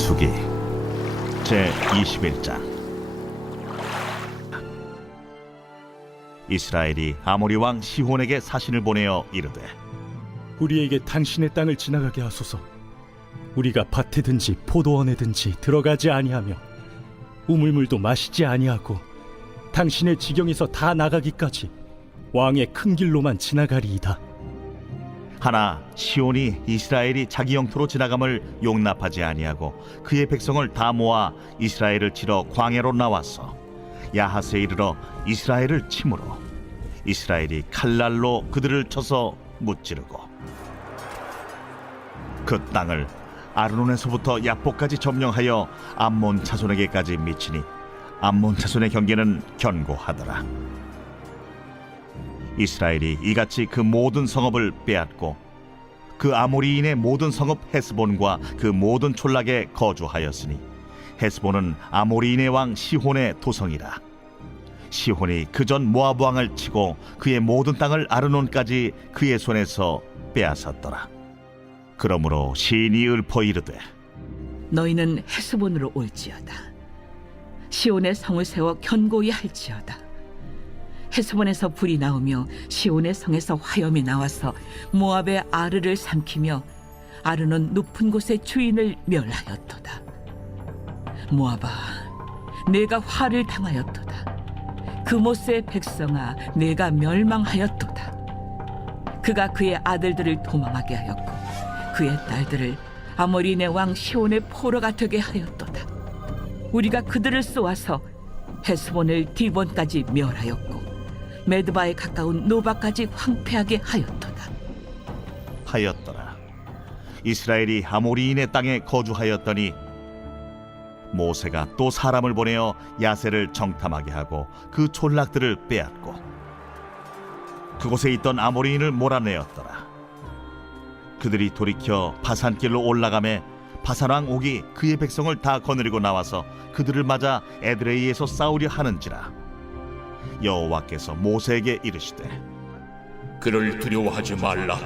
민수기 제21장. 이스라엘이 아모리 왕 시혼에게 사신을 보내어 이르되, 우리에게 당신의 땅을 지나가게 하소서. 우리가 밭에든지 포도원에든지 들어가지 아니하며 우물물도 마시지 아니하고 당신의 지경에서 다 나가기까지 왕의 큰 길로만 지나가리이다. 하나 시온이 이스라엘이 자기 영토로 지나감을 용납하지 아니하고 그의 백성을 다 모아 이스라엘을 치러 광야로 나왔어 야하스에 이르러 이스라엘을 치므로 이스라엘이 칼날로 그들을 쳐서 무찌르고 그 땅을 아르논에서부터 야포까지 점령하여 암몬 자손에게까지 미치니 암몬 자손의 경계는 견고하더라. 이스라엘이 이같이 그 모든 성읍을 빼앗고 그 아모리인의 모든 성읍 헤스본과 그 모든 촌락에 거주하였으니 헤스본은 아모리인의 왕 시혼의 도성이라. 시혼이 그전 모압 왕을 치고 그의 모든 땅을 아르논까지 그의 손에서 빼앗았더라. 그러므로 시인이 읊어 이르되, 너희는 헤스본으로 올지어다. 시온의 성을 세워 견고히 할지어다. 헤스본에서 불이 나오며 시온의 성에서 화염이 나와서 모압의 아르를 삼키며 아르논 높은 곳의 주인을 멸하였도다. 모압아, 내가 화를 당하였도다. 그모스의 백성아, 내가 멸망하였도다. 그가 그의 아들들을 도망하게 하였고 그의 딸들을 아모리네 왕 시온의 포로가 되게 하였도다. 우리가 그들을 쏘아서 헤스본을 디본까지 멸하였고 메드바에 가까운 노바까지 황폐하게 하였더라. 이스라엘이 아모리인의 땅에 거주하였더니 모세가 또 사람을 보내어 야세를 정탐하게 하고 그 촌락들을 빼앗고 그곳에 있던 아모리인을 몰아내었더라. 그들이 돌이켜 바산길로 올라가매 바산왕 옥이 그의 백성을 다 거느리고 나와서 그들을 맞아 에드레이에서 싸우려 하는지라. 여호와께서 모세에게 이르시되, 그를 두려워하지 말라.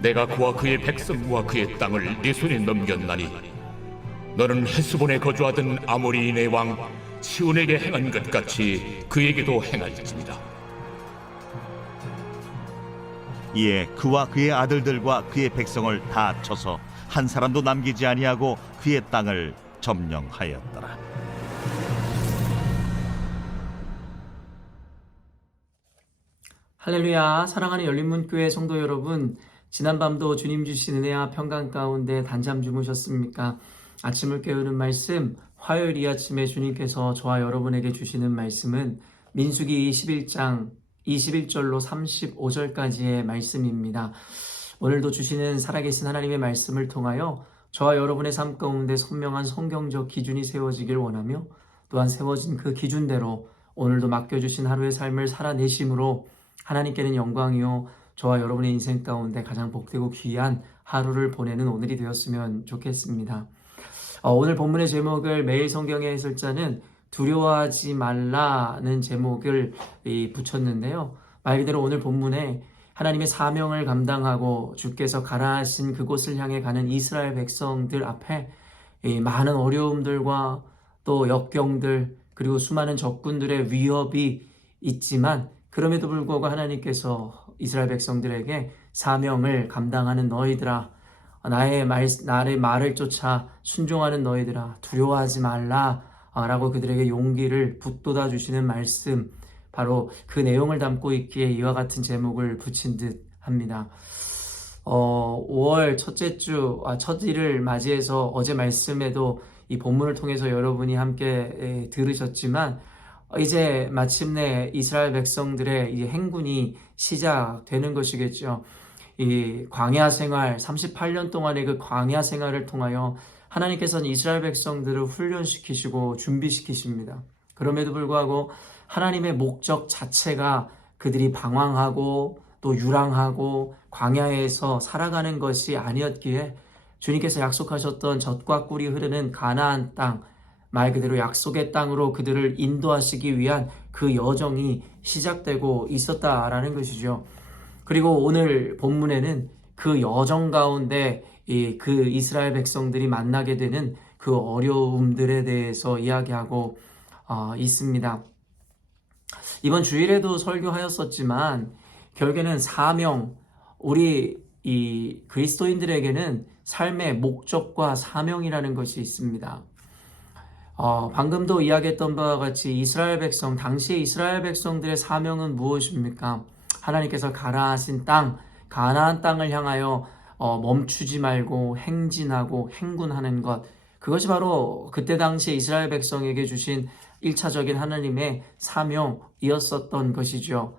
내가 그와 그의 백성과 그의 땅을 네 손에 넘겼나니 너는 헤스본에 거주하던 아모리인의 왕 시온에게 행한 것 같이 그에게도 행할지니라. 이에 그와 그의 아들들과 그의 백성을 다 쳐서 한 사람도 남기지 아니하고 그의 땅을 점령하였더라. 할렐루야. 사랑하는 열린문교회 성도 여러분, 지난밤도 주님 주신 은혜와 평강 가운데 단잠 주무셨습니까? 아침을 깨우는 말씀, 화요일 이 아침에 주님께서 저와 여러분에게 주시는 말씀은 민수기 21장 21절로 35절까지의 말씀입니다. 오늘도 주시는 살아계신 하나님의 말씀을 통하여 저와 여러분의 삶 가운데 선명한 성경적 기준이 세워지길 원하며 또한 세워진 그 기준대로 오늘도 맡겨주신 하루의 삶을 살아내심으로 하나님께는 영광이요 저와 여러분의 인생 가운데 가장 복되고 귀한 하루를 보내는 오늘이 되었으면 좋겠습니다. 오늘 본문의 제목을 매일 성경의 해설자는 두려워하지 말라는 제목을 붙였는데요. 말 그대로 오늘 본문에 하나님의 사명을 감당하고 주께서 가라 하신 그곳을 향해 가는 이스라엘 백성들 앞에 많은 어려움들과 또 역경들 그리고 수많은 적군들의 위협이 있지만 그럼에도 불구하고 하나님께서 이스라엘 백성들에게 사명을 감당하는 너희들아, 나의 말을 쫓아 순종하는 너희들아, 두려워하지 말라 라고 그들에게 용기를 북돋아 주시는 말씀, 바로 그 내용을 담고 있기에 이와 같은 제목을 붙인 듯 합니다. 5월 첫째 주 첫 일을 맞이해서 어제 말씀에도 이 본문을 통해서 여러분이 함께 들으셨지만 이제 마침내 이스라엘 백성들의 이 행군이 시작되는 것이겠죠. 이 광야 생활 38년 동안의 그 광야 생활을 통하여 하나님께서는 이스라엘 백성들을 훈련시키시고 준비시키십니다. 그럼에도 불구하고 하나님의 목적 자체가 그들이 방황하고 또 유랑하고 광야에서 살아가는 것이 아니었기에 주님께서 약속하셨던 젖과 꿀이 흐르는 가나안 땅, 말 그대로 약속의 땅으로 그들을 인도하시기 위한 그 여정이 시작되고 있었다라는 것이죠. 그리고 오늘 본문에는 그 여정 가운데 그 이스라엘 백성들이 만나게 되는 그 어려움들에 대해서 이야기하고 있습니다. 이번 주일에도 설교하였었지만 결국에는 사명, 우리 이 그리스도인들에게는 삶의 목적과 사명이라는 것이 있습니다. 방금도 이야기했던 바와 같이 이스라엘 백성, 당시의 이스라엘 백성들의 사명은 무엇입니까? 하나님께서 가라 하신 땅, 가나안 땅을 향하여 멈추지 말고 행진하고 행군하는 것, 그것이 바로 그때 당시에 이스라엘 백성에게 주신 1차적인 하나님의 사명이었었던 것이죠.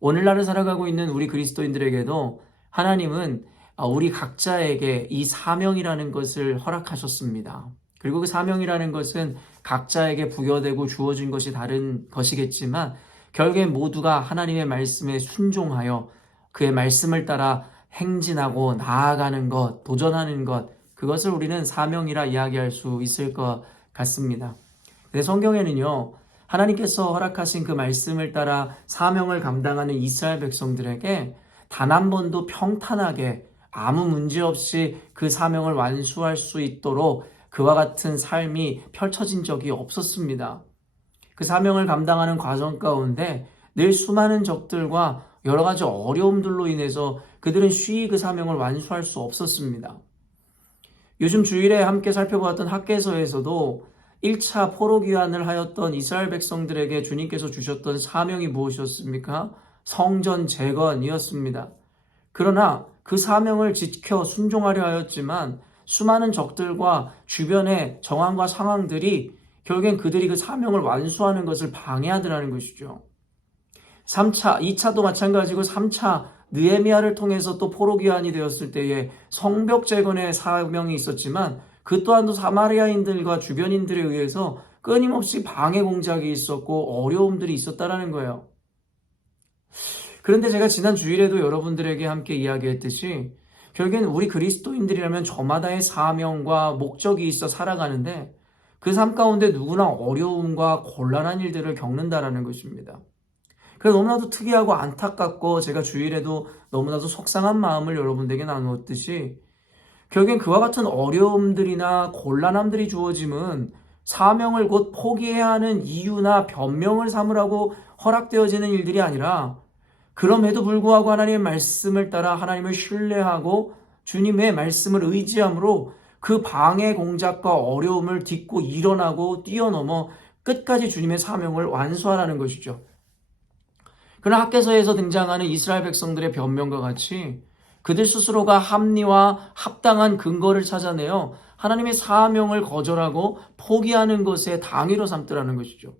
오늘날을 살아가고 있는 우리 그리스도인들에게도 하나님은 우리 각자에게 이 사명이라는 것을 허락하셨습니다. 그리고 그 사명이라는 것은 각자에게 부여되고 주어진 것이 다른 것이겠지만 결국엔 모두가 하나님의 말씀에 순종하여 그의 말씀을 따라 행진하고 나아가는 것, 도전하는 것, 그것을 우리는 사명이라 이야기할 수 있을 것 같습니다. 근데 성경에는요, 하나님께서 허락하신 그 말씀을 따라 사명을 감당하는 이스라엘 백성들에게 단 한 번도 평탄하게 아무 문제 없이 그 사명을 완수할 수 있도록 그와 같은 삶이 펼쳐진 적이 없었습니다. 그 사명을 감당하는 과정 가운데 늘 수많은 적들과 여러 가지 어려움들로 인해서 그들은 쉬이 그 사명을 완수할 수 없었습니다. 요즘 주일에 함께 살펴보았던 학개서에서도 1차 포로귀환을 하였던 이스라엘 백성들에게 주님께서 주셨던 사명이 무엇이었습니까? 성전 재건이었습니다. 그러나 그 사명을 지켜 순종하려 하였지만 수많은 적들과 주변의 정황과 상황들이 결국엔 그들이 그 사명을 완수하는 것을 방해하더라는 것이죠. 3차, 2차도 마찬가지고 3차 느헤미야를 통해서 또 포로귀환이 되었을 때에 성벽 재건의 사명이 있었지만 그 또한도 사마리아인들과 주변인들에 의해서 끊임없이 방해 공작이 있었고 어려움들이 있었다라는 거예요. 그런데 제가 지난 주일에도 여러분들에게 함께 이야기했듯이 결국엔 우리 그리스도인들이라면 저마다의 사명과 목적이 있어 살아가는데 그 삶 가운데 누구나 어려움과 곤란한 일들을 겪는다라는 것입니다. 그래서 너무나도 특이하고 안타깝고 제가 주일에도 너무나도 속상한 마음을 여러분들에게 나누었듯이 결국엔 그와 같은 어려움들이나 곤란함들이 주어짐은 사명을 곧 포기해야 하는 이유나 변명을 삼으라고 허락되어지는 일들이 아니라 그럼에도 불구하고 하나님의 말씀을 따라 하나님을 신뢰하고 주님의 말씀을 의지함으로 그 방해 공작과 어려움을 딛고 일어나고 뛰어넘어 끝까지 주님의 사명을 완수하라는 것이죠. 그러나 학개서에서 등장하는 이스라엘 백성들의 변명과 같이 그들 스스로가 합리와 합당한 근거를 찾아내어 하나님의 사명을 거절하고 포기하는 것에 당위로 삼더라는 것이죠.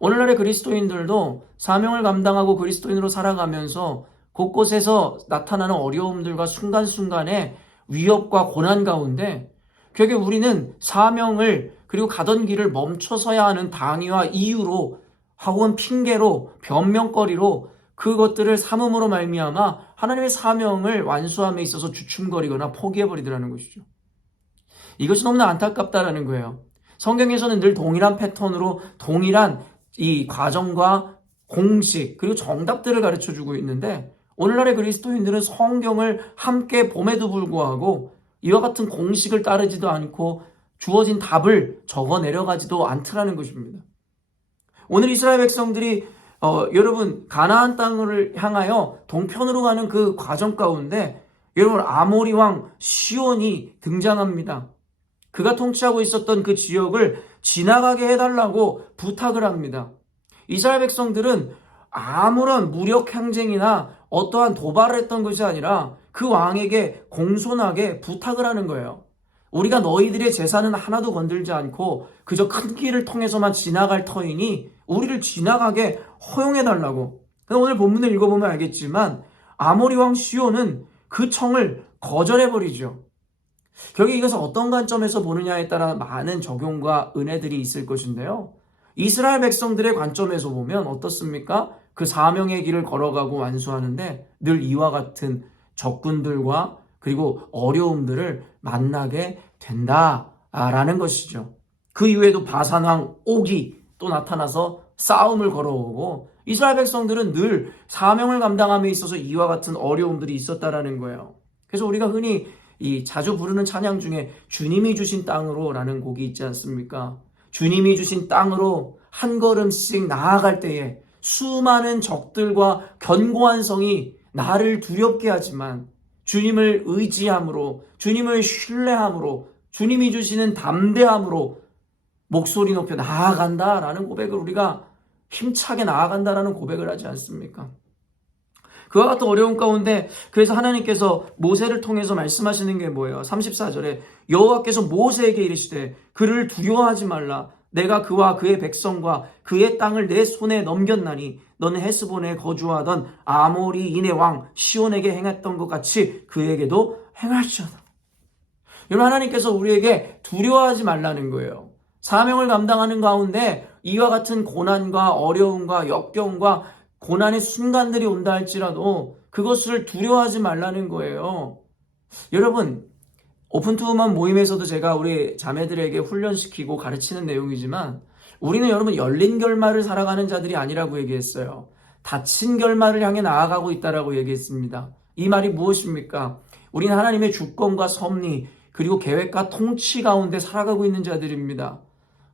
오늘날의 그리스도인들도 사명을 감당하고 그리스도인으로 살아가면서 곳곳에서 나타나는 어려움들과 순간순간의 위협과 고난 가운데 결국 우리는 사명을 그리고 가던 길을 멈춰서야 하는 당위와 이유로 혹은 핑계로 변명거리로 그것들을 삼음으로 말미암아 하나님의 사명을 완수함에 있어서 주춤거리거나 포기해버리더라는 것이죠. 이것이 너무나 안타깝다라는 거예요. 성경에서는 늘 동일한 패턴으로 동일한 이 과정과 공식 그리고 정답들을 가르쳐주고 있는데 오늘날의 그리스도인들은 성경을 함께 봄에도 불구하고 이와 같은 공식을 따르지도 않고 주어진 답을 적어 내려가지도 않더라는 것입니다. 오늘 이스라엘 백성들이 여러분 가나안 땅을 향하여 동편으로 가는 그 과정 가운데 여러분 아모리 왕 시온이 등장합니다. 그가 통치하고 있었던 그 지역을 지나가게 해달라고 부탁을 합니다. 이스라엘 백성들은 아무런 무력 행쟁이나 어떠한 도발을 했던 것이 아니라 그 왕에게 공손하게 부탁을 하는 거예요. 우리가 너희들의 재산은 하나도 건들지 않고 그저 큰 길을 통해서만 지나갈 터이니 우리를 지나가게 허용해달라고. 오늘 본문을 읽어보면 알겠지만 아모리 왕 시온은 그 청을 거절해버리죠. 결국 이것은 어떤 관점에서 보느냐에 따라 많은 적용과 은혜들이 있을 것인데요. 이스라엘 백성들의 관점에서 보면 어떻습니까? 그 사명의 길을 걸어가고 완수하는데 늘 이와 같은 적군들과 그리고 어려움들을 만나게 된다라는 것이죠. 그 이후에도 바산왕 옥이 또 나타나서 싸움을 걸어오고 이스라엘 백성들은 늘 사명을 감당함에 있어서 이와 같은 어려움들이 있었다라는 거예요. 그래서 우리가 흔히 이 자주 부르는 찬양 중에 주님이 주신 땅으로 라는 곡이 있지 않습니까? 주님이 주신 땅으로 한 걸음씩 나아갈 때에 수많은 적들과 견고한 성이 나를 두렵게 하지만 주님을 의지함으로, 주님을 신뢰함으로, 주님이 주시는 담대함으로 목소리 높여 나아간다라는 고백을 우리가 힘차게 나아간다라는 고백을 하지 않습니까? 그와 같은 어려운 가운데 그래서 하나님께서 모세를 통해서 말씀하시는 게 뭐예요? 34절에 여호와께서 모세에게 이르시되 그를 두려워하지 말라. 내가 그와 그의 백성과 그의 땅을 내 손에 넘겼나니 너는 헤스본에 거주하던 아모리인의 왕 시온에게 행했던 것 같이 그에게도 행할지어다. 여러분, 하나님께서 우리에게 두려워하지 말라는 거예요. 사명을 감당하는 가운데 이와 같은 고난과 어려움과 역경과 고난의 순간들이 온다 할지라도 그것을 두려워하지 말라는 거예요. 여러분, 오픈투우먼 모임에서도 제가 우리 자매들에게 훈련시키고 가르치는 내용이지만 우리는 여러분 열린 결말을 살아가는 자들이 아니라고 얘기했어요. 닫힌 결말을 향해 나아가고 있다라고 얘기했습니다. 이 말이 무엇입니까? 우리는 하나님의 주권과 섭리 그리고 계획과 통치 가운데 살아가고 있는 자들입니다.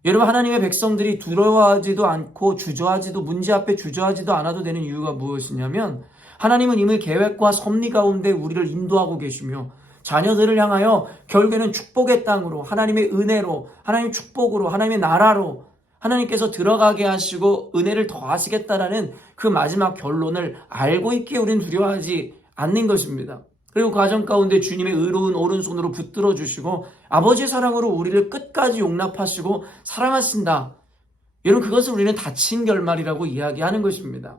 여러분, 하나님의 백성들이 두려워하지도 않고 주저하지도 문제 앞에 주저하지도 않아도 되는 이유가 무엇이냐면 하나님은 이미 계획과 섭리 가운데 우리를 인도하고 계시며 자녀들을 향하여 결국에는 축복의 땅으로 하나님의 은혜로 하나님의 축복으로 하나님의 나라로 하나님께서 들어가게 하시고 은혜를 더하시겠다라는 그 마지막 결론을 알고 있기에 우리는 두려워하지 않는 것입니다. 그리고 그 과정 가운데 주님의 의로운 오른손으로 붙들어 주시고 아버지의 사랑으로 우리를 끝까지 용납하시고 사랑하신다. 여러분, 그것을 우리는 닫힌 결말이라고 이야기하는 것입니다.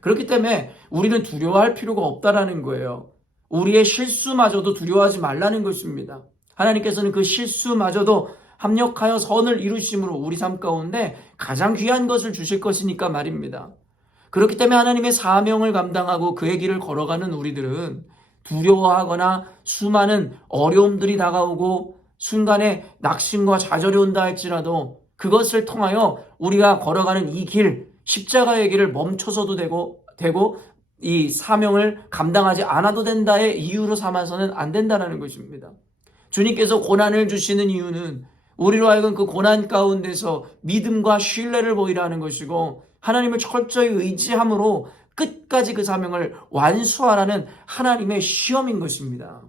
그렇기 때문에 우리는 두려워할 필요가 없다라는 거예요. 우리의 실수마저도 두려워하지 말라는 것입니다. 하나님께서는 그 실수마저도 합력하여 선을 이루심으로 우리 삶 가운데 가장 귀한 것을 주실 것이니까 말입니다. 그렇기 때문에 하나님의 사명을 감당하고 그의 길을 걸어가는 우리들은 두려워하거나 수많은 어려움들이 다가오고 순간에 낙심과 좌절이 온다 할지라도 그것을 통하여 우리가 걸어가는 이 길, 십자가의 길을 멈춰서도 되고 이 사명을 감당하지 않아도 된다의 이유로 삼아서는 안 된다는 것입니다. 주님께서 고난을 주시는 이유는 우리로 하여금 그 고난 가운데서 믿음과 신뢰를 보이라는 것이고 하나님을 철저히 의지함으로 끝까지 그 사명을 완수하라는 하나님의 시험인 것입니다.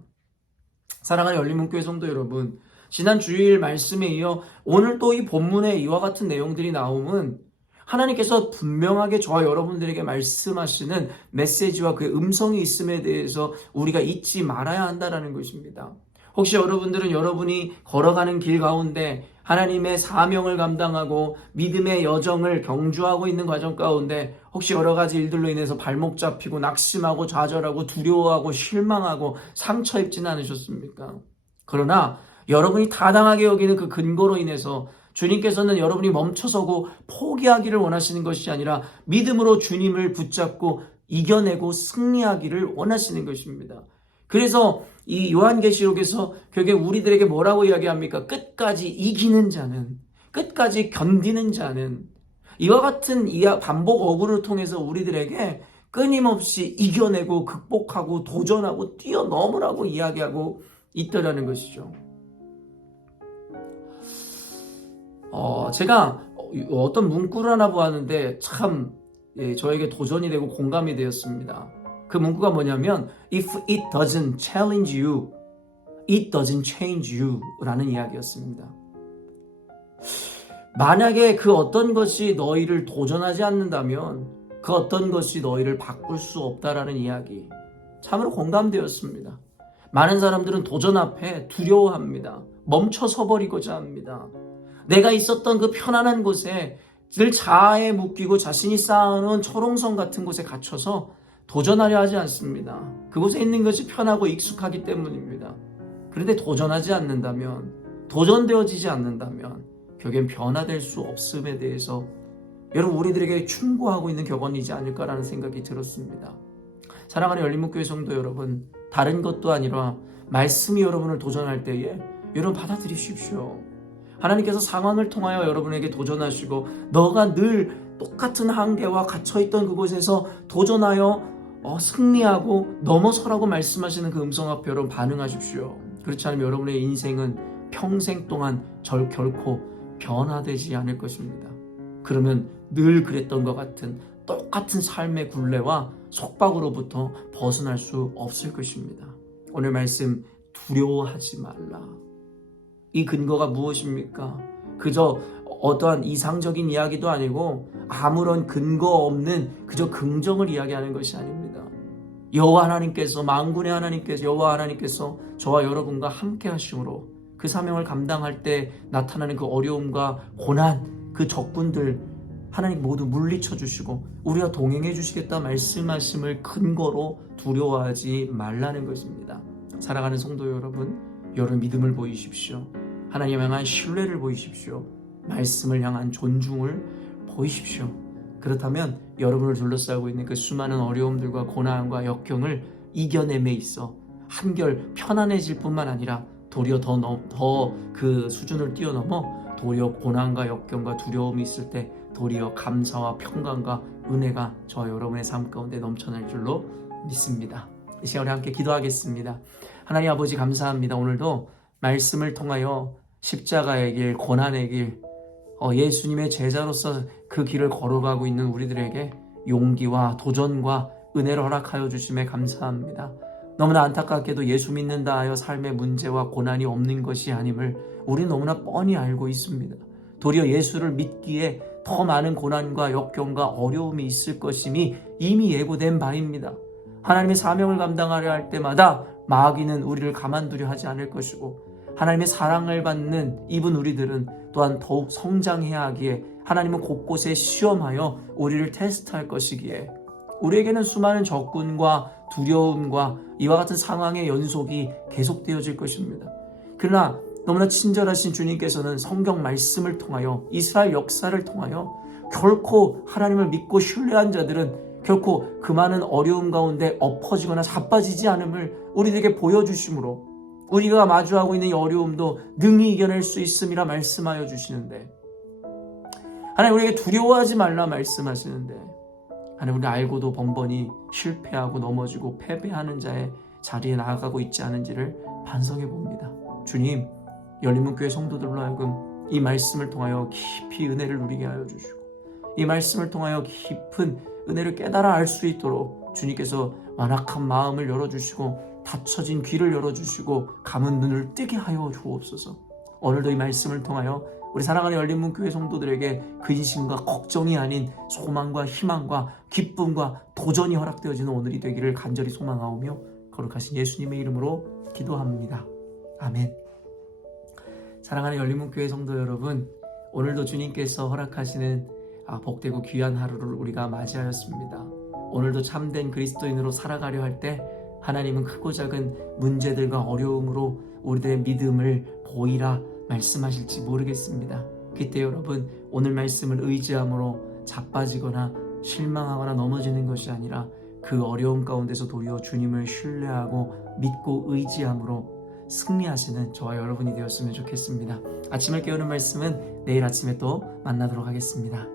사랑하는 열린문교회 성도 여러분, 지난 주일 말씀에 이어 오늘 또 이 본문에 이와 같은 내용들이 나오면 하나님께서 분명하게 저와 여러분들에게 말씀하시는 메시지와 그의 음성이 있음에 대해서 우리가 잊지 말아야 한다는 것입니다. 혹시 여러분들은 여러분이 걸어가는 길 가운데 하나님의 사명을 감당하고 믿음의 여정을 경주하고 있는 과정 가운데 혹시 여러 가지 일들로 인해서 발목 잡히고 낙심하고 좌절하고 두려워하고 실망하고 상처 입지는 않으셨습니까? 그러나 여러분이 타당하게 여기는 그 근거로 인해서 주님께서는 여러분이 멈춰서고 포기하기를 원하시는 것이 아니라 믿음으로 주님을 붙잡고 이겨내고 승리하기를 원하시는 것입니다. 그래서 이 요한계시록에서 결국에 우리들에게 뭐라고 이야기합니까? 끝까지 이기는 자는, 끝까지 견디는 자는 이와 같은 반복 어구를 통해서 우리들에게 끊임없이 이겨내고 극복하고 도전하고 뛰어넘으라고 이야기하고 있더라는 것이죠. 제가 어떤 문구를 하나 보았는데 참 저에게 도전이 되고 공감이 되었습니다. 그 문구가 뭐냐면 If it doesn't challenge you, it doesn't change you 라는 이야기였습니다. 만약에 그 어떤 것이 너희를 도전하지 않는다면 그 어떤 것이 너희를 바꿀 수 없다라는 이야기, 참으로 공감되었습니다. 많은 사람들은 도전 앞에 두려워합니다. 멈춰서 버리고자 합니다. 내가 있었던 그 편안한 곳에 늘 자아에 묶이고 자신이 쌓아놓은 철옹성 같은 곳에 갇혀서 도전하려 하지 않습니다. 그곳에 있는 것이 편하고 익숙하기 때문입니다. 그런데 도전하지 않는다면, 도전되어지지 않는다면 결국엔 변화될 수 없음에 대해서 여러분 우리들에게 충고하고 있는 격언이지 않을까라는 생각이 들었습니다. 사랑하는 열린문교회 성도 여러분, 다른 것도 아니라 말씀이 여러분을 도전할 때에 여러분 받아들이십시오. 하나님께서 상황을 통하여 여러분에게 도전하시고 너가 늘 똑같은 한계와 갇혀있던 그곳에서 도전하여 승리하고 넘어서라고 말씀하시는 그 음성 앞에 여러분 반응하십시오. 그렇지 않으면 여러분의 인생은 평생 동안 결코 변화되지 않을 것입니다. 그러면 늘 그랬던 것 같은 똑같은 삶의 굴레와 속박으로부터 벗어날 수 없을 것입니다. 오늘 말씀 두려워하지 말라. 이 근거가 무엇입니까? 그저 어떠한 이상적인 이야기도 아니고 아무런 근거 없는 그저 긍정을 이야기하는 것이 아닙니다. 여호와 하나님께서 만군의 하나님께서 여호와 하나님께서 저와 여러분과 함께 하심으로 그 사명을 감당할 때 나타나는 그 어려움과 고난, 그 적군들 하나님 모두 물리쳐 주시고 우리와 동행해 주시겠다 말씀하심을 근거로 두려워하지 말라는 것입니다. 사랑하는 성도 여러분, 여러분 믿음을 보이십시오. 하나님 향한 신뢰를 보이십시오. 말씀을 향한 존중을 보이십시오. 그렇다면 여러분을 둘러싸고 있는 그 수많은 어려움들과 고난과 역경을 이겨냄에 있어 한결 편안해질 뿐만 아니라 도리어 더 그 수준을 뛰어넘어 도리어 고난과 역경과 두려움이 있을 때 도리어 감사와 평강과 은혜가 저와 여러분의 삶 가운데 넘쳐날 줄로 믿습니다. 이 시간에 함께 기도하겠습니다. 하나님 아버지 감사합니다. 오늘도 말씀을 통하여 십자가의 길, 고난의 길, 예수님의 제자로서 그 길을 걸어가고 있는 우리들에게 용기와 도전과 은혜를 허락하여 주심에 감사합니다. 너무나 안타깝게도 예수 믿는다 하여 삶의 문제와 고난이 없는 것이 아님을 우리 너무나 뻔히 알고 있습니다. 도리어 예수를 믿기에 더 많은 고난과 역경과 어려움이 있을 것임이 이미 예고된 바입니다. 하나님의 사명을 감당하려 할 때마다 마귀는 우리를 가만두려 하지 않을 것이고 하나님의 사랑을 받는 이분 우리들은 또한 더욱 성장해야 하기에 하나님은 곳곳에 시험하여 우리를 테스트할 것이기에 우리에게는 수많은 적군과 두려움과 이와 같은 상황의 연속이 계속되어질 것입니다. 그러나 너무나 친절하신 주님께서는 성경 말씀을 통하여 이스라엘 역사를 통하여 결코 하나님을 믿고 신뢰한 자들은 결코 그 많은 어려움 가운데 엎어지거나 자빠지지 않음을 우리들에게 보여주심으로 우리가 마주하고 있는 이 어려움도 능히 이겨낼 수 있음이라 말씀하여 주시는데 하나님 우리에게 두려워하지 말라 말씀하시는데 하나님 우리 알고도 번번이 실패하고 넘어지고 패배하는 자의 자리에 나아가고 있지 않은지를 반성해 봅니다. 주님 열린문교회 성도들로 하여금 이 말씀을 통하여 깊이 은혜를 누리게 하여 주시고 이 말씀을 통하여 깊은 은혜를 깨달아 알 수 있도록 주님께서 완악한 마음을 열어주시고 닫혀진 귀를 열어주시고 감은 눈을 뜨게 하여 주옵소서. 오늘도 이 말씀을 통하여 우리 사랑하는 열린문교회 성도들에게 근심과 걱정이 아닌 소망과 희망과 기쁨과 도전이 허락되어지는 오늘이 되기를 간절히 소망하오며 거룩하신 예수님의 이름으로 기도합니다. 아멘. 사랑하는 열린문교회 성도 여러분, 오늘도 주님께서 허락하시는 복되고 귀한 하루를 우리가 맞이하였습니다. 오늘도 참된 그리스도인으로 살아가려 할 때 하나님은 크고 작은 문제들과 어려움으로 우리들의 믿음을 보이라 말씀하실지 모르겠습니다. 그때 여러분 오늘 말씀을 의지함으로 자빠지거나 실망하거나 넘어지는 것이 아니라 그 어려움 가운데서 도리어 주님을 신뢰하고 믿고 의지함으로 승리하시는 저와 여러분이 되었으면 좋겠습니다. 아침을 깨우는 말씀은 내일 아침에 또 만나도록 하겠습니다.